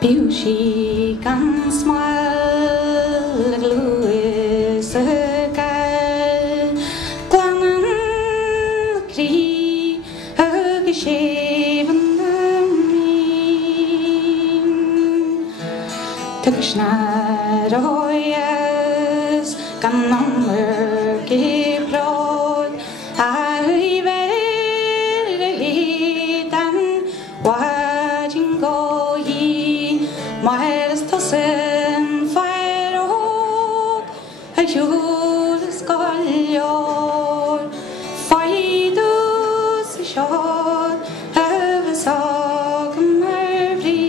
Beauty can smile like Louis a girl. Gwanan cree a shaven the mean. Tukshna royas can number keep road. I very dan watching go ye. Miles to send fire oak. A huge skull. Fidus shot. Have a sock merry.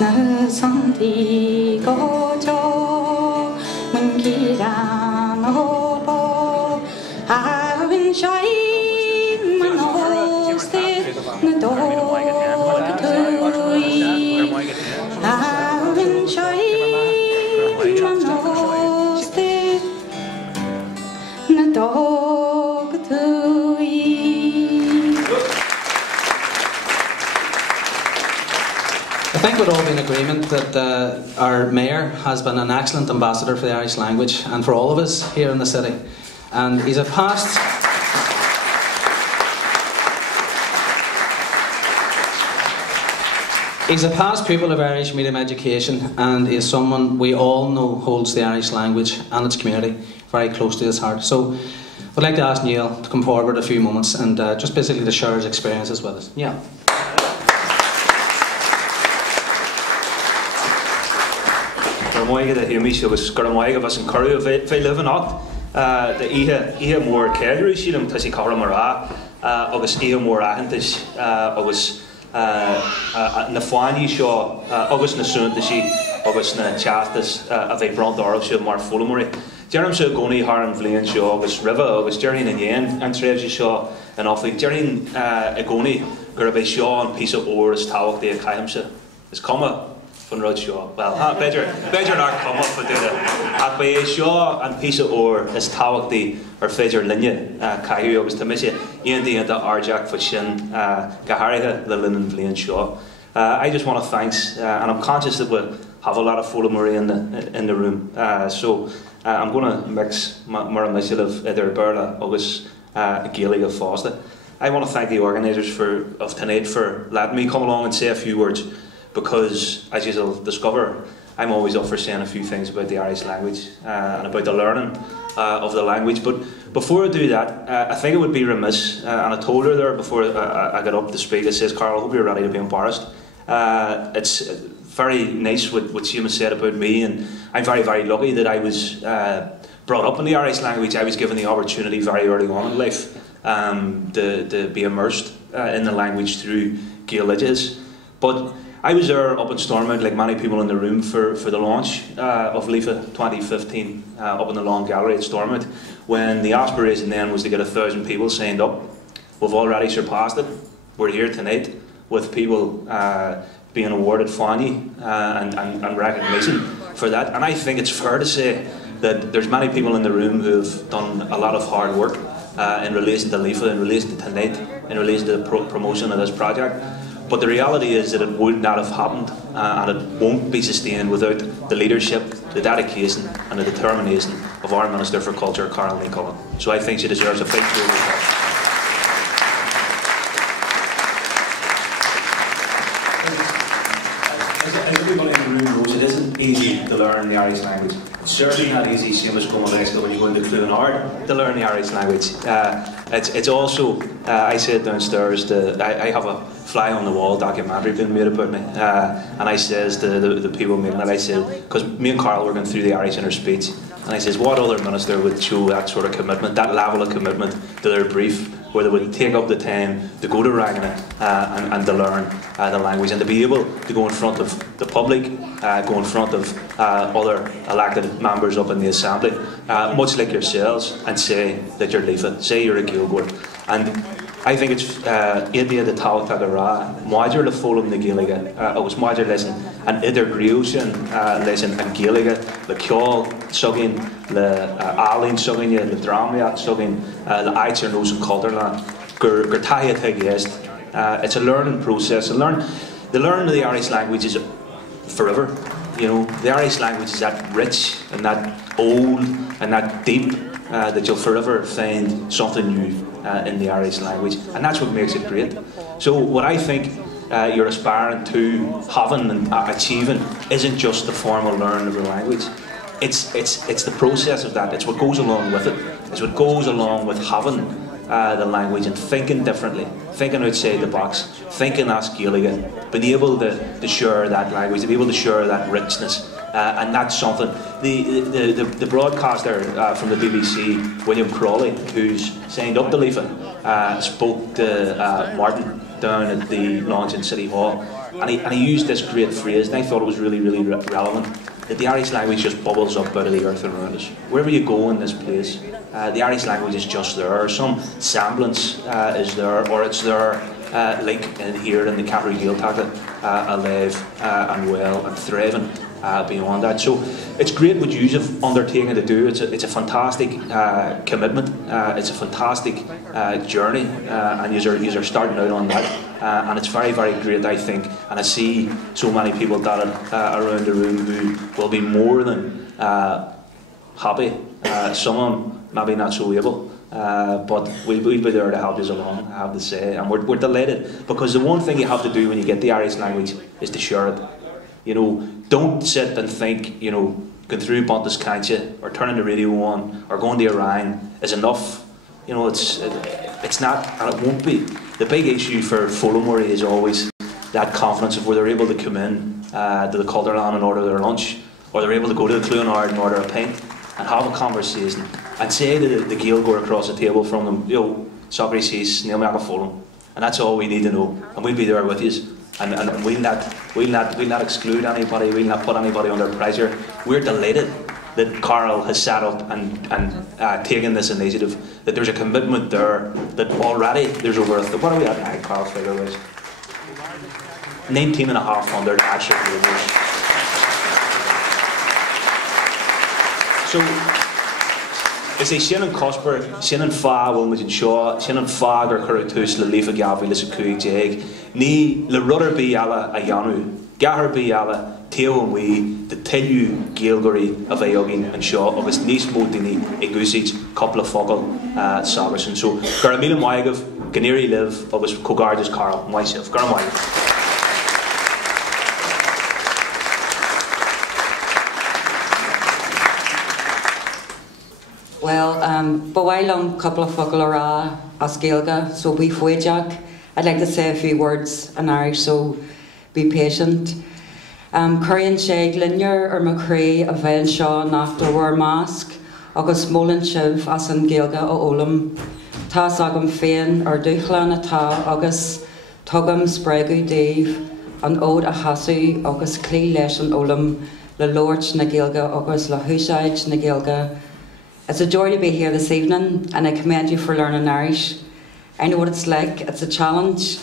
Na santi go to. When kiran hobo. I've been shy. My nose did the dog. I've been shy, my nose did the dog to eat. I think we'd all be in agreement that our mayor has been an excellent ambassador for the Irish language and for all of us here in the city. And he's a past pupil of Irish medium education, and he is someone we all know holds the Irish language and its community very close to his heart. So I'd like to ask Niall to come forward a few moments and just basically to share his experiences with us. Yeah. Moige de himis agus Gurmoige was in Curry of it living out the ihe more Caral Ni Chuilin MLA agus ihe more ahantis agus na Fein seo agus na Sinn agus na Chastas a bheith brand orach seo mar folamorí. Dearm seo gcónaí thar an bhliain seo agus riva agus dearín in dhéan an tréimhse seo an áfaigh dearín a gcónaí gur a bheith seo an píosa óir is táhacht é a caiimse. Is cuma fan rud seo. Well, better not cuma fa duine. Ach ba é seo an píosa óir is táhachtaí ar féidir linne caiú agus tá mise aon díonta ardeach fa sin go háirithe le linn an bhliain seo. I just want to thank, and I'm conscious that we have a lot of folamorí in the room, so I'm going to mix mar initiative either Berla agus Gaelic of Fásta. I want to thank the organisers of tonight for letting me come along and say a few words, because as you'll discover, I'm always up for saying a few things about the Irish language and about the learning of the language. But before I do that, I think it would be remiss, and I told her there before I got up to speak, I says, Carol, I hope you're ready to be embarrassed. It's very nice what Seamus said about me, and I'm very, very lucky that I was brought up in the Irish language. I was given the opportunity very early on in life to be immersed in the language through Gaelic. But I was there up in Stormont, like many people in the room, for the launch of Liofa 2015 up in the Long Gallery at Stormont, when the aspiration then was to get 1,000 people signed up. We've already surpassed it. We're here tonight with people being awarded Fainni and recognition for that. And I think it's fair to say that there's many people in the room who've done a lot of hard work in relation to Liofa, in relation to tonight, in relation to the promotion of this project. But the reality is that it would not have happened and it won't be sustained without the leadership, the dedication and the determination of our Minister for Culture, Caral Ni Chuilin. So I think she deserves a big applause. As everybody in the room knows, it isn't easy to learn the Irish language. It's certainly not easy, same as going when you go into Culturlann to learn the Irish language. It's also, I said downstairs, I have a fly on the wall documentary being made about me, and I says to the people making it, I said, because me and Carl were going through the Irish inner speech, and I says, what other minister would show that sort of commitment, that level of commitment to their brief, where they would take up the time to go to Ranganna and to learn the language, and to be able to go in front of the public, go in front of other elected members up in the Assembly, much like yourselves, and say that you're Liofa, say you're a Gaelgord. And I think it's India the Tau Tagara, Maidir le Folam the Gaeliga, agus Maidir lesson, and Ider Griosian lesson, and Gaeliga, the Kjol Sugin, the Alin Sugin, the Dramiat Sugin, the Aicher Nose and Culturlann, Gurtaya Tegest. It's a learning process. And the learning of the Irish language is forever. You know, the Irish language is that rich and that old and that deep that you'll forever find something new in the Irish language, and that's what makes it great. So what I think you're aspiring to having and achieving isn't just the formal learning of the language. It's the process of that. It's what goes along with it. It's what goes along with having the language and thinking differently, thinking outside the box, thinking as Gaeilge, being able to share that language, to be able to share that richness. And that's something. The broadcaster from the BBC, William Crawley, who's signed up to Liofa, spoke to Martin down at the lounge in City Hall, and he used this great phrase, and I thought it was really, really relevant, that the Irish language just bubbles up out of the earth around us. Wherever you go in this place, the Irish language is just there. Some semblance is there, or it's there like in here in the Catholic Gaeltacht, alive and well and thriving beyond that. So it's great what you have undertaken to do. It's a fantastic commitment. It's a fantastic journey, and you are starting out on that. And it's very, very great, I think. And I see so many people dotted around the room who will be more than happy. Some maybe not so able. But we'll be there to help you along, I have to say. And we're delighted, because the one thing you have to do when you get the Irish language is to share it. You know, don't sit and think, you know, going through Buntus Cancha or turning the radio on or going to Orion is enough. You know, it's not, and it won't be. The big issue for Fulham is always that confidence of where they're able to come in to the Culturlann and order their lunch, or they're able to go to the Culturlann and order a pint and have a conversation and say to the Gaeilge across the table from them, you know, Soccer says, Neil Mac Fulham, and that's all we need to know, and we'll be there with you. And we'll not exclude anybody, we'll not put anybody under pressure. We're delighted that Caral has set up and taken this initiative, that there's a commitment there, that already there's over, what are we at now, Caral, figure-wise? 19,500 actual viewers. So, I say Sinn and Cosper, Sinn and Fa, Wilmington Shaw, Sinn and Fa, Gurkuratus, Liofa Gavi, Lissakuig Jeg, Ni, Le Rudder Be Alla Ayanu, Gahar Be Alla, Teo and We, the Tilu, Gaelguri, Avayogin and Shaw, August Nis Modini, Egusich, couple of Focal, Sagerson. So, Garamila Moigov, Ganeri Liv, August Cogardas Caral, myself, Garamoigov. Well, Bawailam couple of focal ara as Gaeilge, so we Fuijak. I'd like to say a few words in Irish, so be patient. Curran Shag Linear or McCree a Fein Shaw after wear mask, August Molan Shiv as in Gaeilge o Olam. Tas agam Fein or Duchlan a ta August Tugam Spregu Dave and Ode a Hasu August Clee Lesh and Olam Le Lorch na Gaeilge August La Hushage na Gaeilge. It's a joy to be here this evening, and I commend you for learning Irish. I know what it's like, it's a challenge,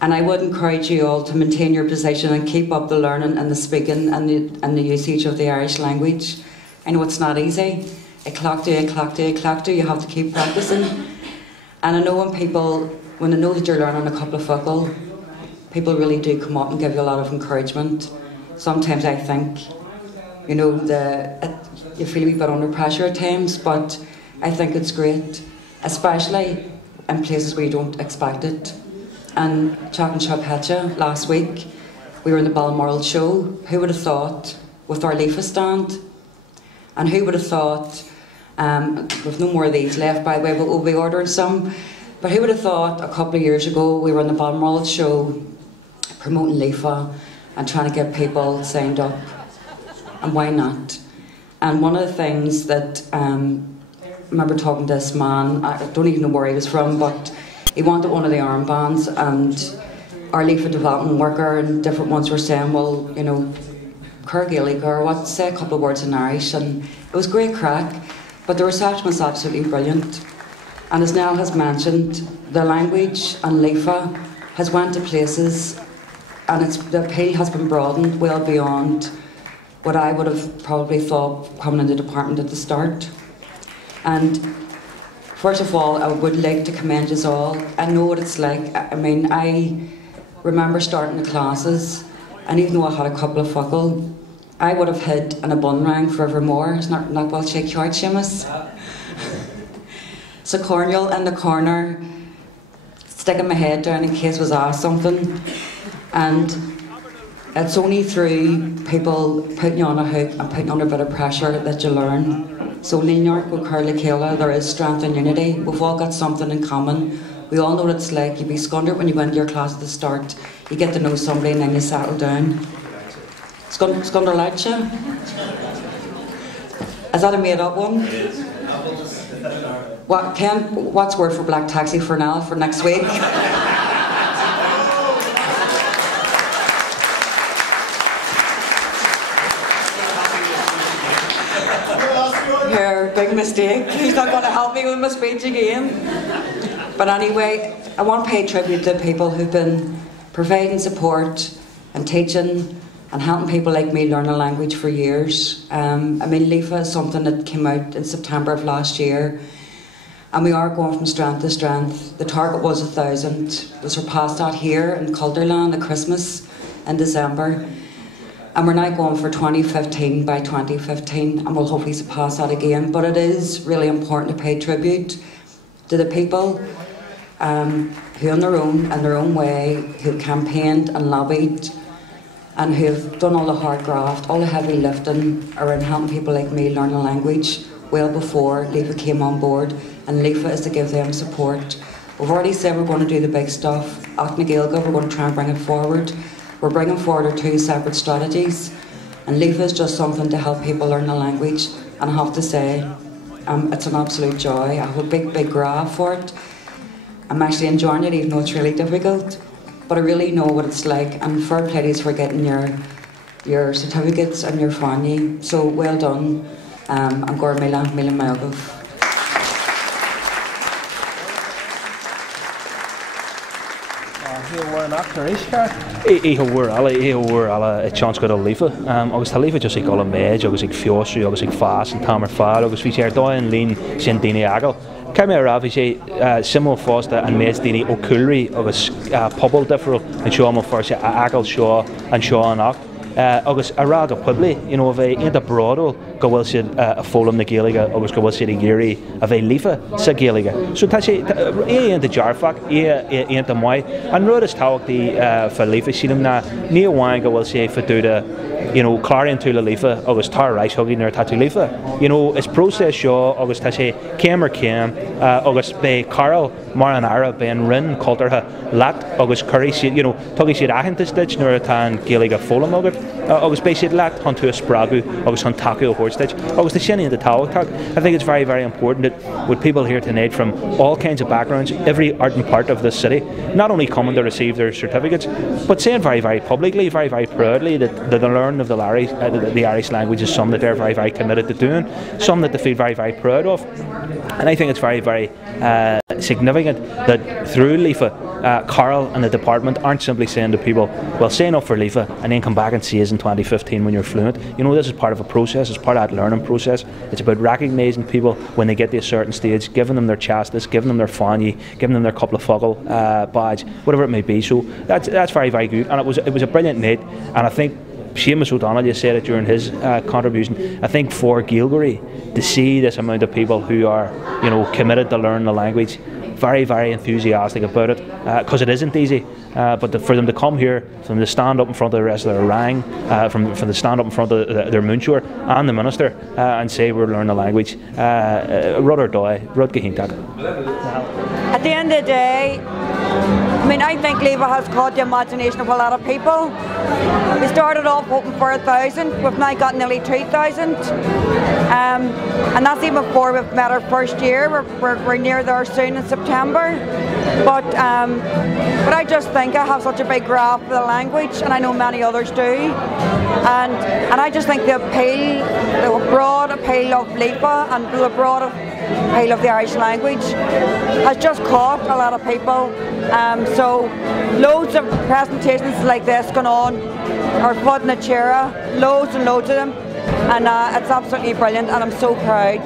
and I would encourage you all to maintain your position and keep up the learning and the speaking and the usage of the Irish language. I know it's not easy. You have to keep practicing. And I know when they know that you're learning a couple of focal, people really do come up and give you a lot of encouragement. Sometimes I think, you know, you feel a wee bit under pressure at times, but I think it's great, especially in places where you don't expect it. And Chuck and Chuck Hatcha last week, we were in the Balmoral show. Who would have thought, with our Liofa stand, and who would have thought, with no more of these left by the way, but we'll be ordering some, but who would have thought a couple of years ago we were in the Balmoral show promoting Liofa and trying to get people signed up, and why not? And one of the things that, I remember talking to this man, I don't even know where he was from, but he wanted one of the armbands, and our Liofa development worker and different ones were saying, well, you know, Cur Gaeilge or what, say a couple of words in Irish, and it was great crack, but the reception was absolutely brilliant. And as Niall has mentioned, the language and Liofa has went to places, and the appeal has been broadened well beyond what I would have probably thought coming in the department at the start. And first of all, I would like to commend you all. I know what it's like. I mean, remember starting the classes, and even though I had a couple of focal, I would have hid in a bun rang forevermore. It's not well shake your heart, Seamus. So corneal in the corner, sticking my head down in case I was asked something. And it's only through people putting you on a hook and putting you under a bit of pressure that you learn. So Leonard with Caral Ni Chuilin, there is strength and unity. We've all got something in common. We all know what it's like. You'd be scundered when you go into your class at the start. You get to know somebody and then you settle down. Scunderlacha? Is that a made-up one? It is. What's word for black taxi for now, for next week? Here, big mistake. He's not going to help me with my speech again. But anyway, I want to pay tribute to people who've been providing support and teaching and helping people like me learn a language for years. I mean, Liofa is something that came out in September of last year, and we are going from strength to strength. The target was 1,000. We surpassed that here in Culturlann at Christmas in December, and we're now going for 2015 by 2015, and we'll hopefully surpass that again. But it is really important to pay tribute to the people who in their own way, who campaigned and lobbied, and who've done all the hard graft, all the heavy lifting around helping people like me learn a language well before Liofa came on board, and Liofa is to give them support. We've already said we're going to do the big stuff. At Gaeilge, we're going to try and bring it forward. We're bringing forward our 2 separate strategies, and Liofa is just something to help people learn a language, and I have to say, it's an absolute joy. I have a big graph for it. I'm actually enjoying it, even though it's really difficult. But I really know what it's like, and fair play to you for getting your certificates and your Fainni. So well done. I'm Gor Mila Mayagov. Íhar alla chance go Liofa. Agus tá Liofa just ag gola méid, agus ag fiosú, agus ag fás an tamar fáil, agus bhí sé ar dáin lín sin daoine agal. Caimé ra bhí sé simó fásta an méid daoine ó Culry agus pobl difriúil an seo am for sé agal seo an seo anach. Agus a rá go publi, a bheith inta bráúil go bhfuil siad a fólam na Gaeilge agus go bhfuil siad i ggéirí a bheith Liofa sa Gaeilge. So tá sé inta dearfach, inta mai. An rud is táhachtaí for Liofa sílam na ní amháin go bhfuil sé faúda Clarion tú le Liofa agus tar reis thugaí nuair tá tú Liofa. Is process seo agus tá sé céim ar céim agus be Caral mar an ara be an rinn cultartha leat agus curí siad, tugaí siad aitheantas duit nuair atá an Gaeilge fólam agad agus be siad leat chun tú a sprágu agus chun takeú a hórsteid agus tá sin inta táhachtach. I think it's very, very important that with people here tonight from all kinds of backgrounds, every art and part of this city, not only coming to receive their certificates, but saying very, very publicly, very, very proudly that the learning of the Irish language is something that they're very, very committed to doing, something that they feel very, very proud of. And I think it's very, very significant that through Liofa, Caral and the department aren't simply saying to people, well, sign up for Liofa and then come back and see us in 2015 when you're fluent. This is part of a process, it's part of that learning process. It's about recognising people when they get to a certain stage, giving them their chastis, giving them their Fainni, giving them their couple of focal badge, whatever it may be. So that's very, very good. And it was a brilliant night, and I think Seamus O'Donnell said it during his contribution. I think for Gaeilge to see this amount of people who are, committed to learn the language, very, very enthusiastic about it, because it isn't easy. But for them to come here, for them to stand up in front of the rest of their rang, for the stand up in front of their Munchur and the minister and say we're learning the language, rud or die, rud gehintag. At the end of the day, I think Liofa has caught the imagination of a lot of people. We started off hoping for 1,000, we've now got nearly 2,000. And that's even before we've met our first year. We're near there soon in September. But I just think I have such a big grasp for the language, and I know many others do. And I just think the broad appeal of Liofa and the broad appeal of the Irish language has just caught a lot of people. So loads of presentations like this going on, or Fud na Tíre, loads and loads of them, and it's absolutely brilliant, and I'm so proud.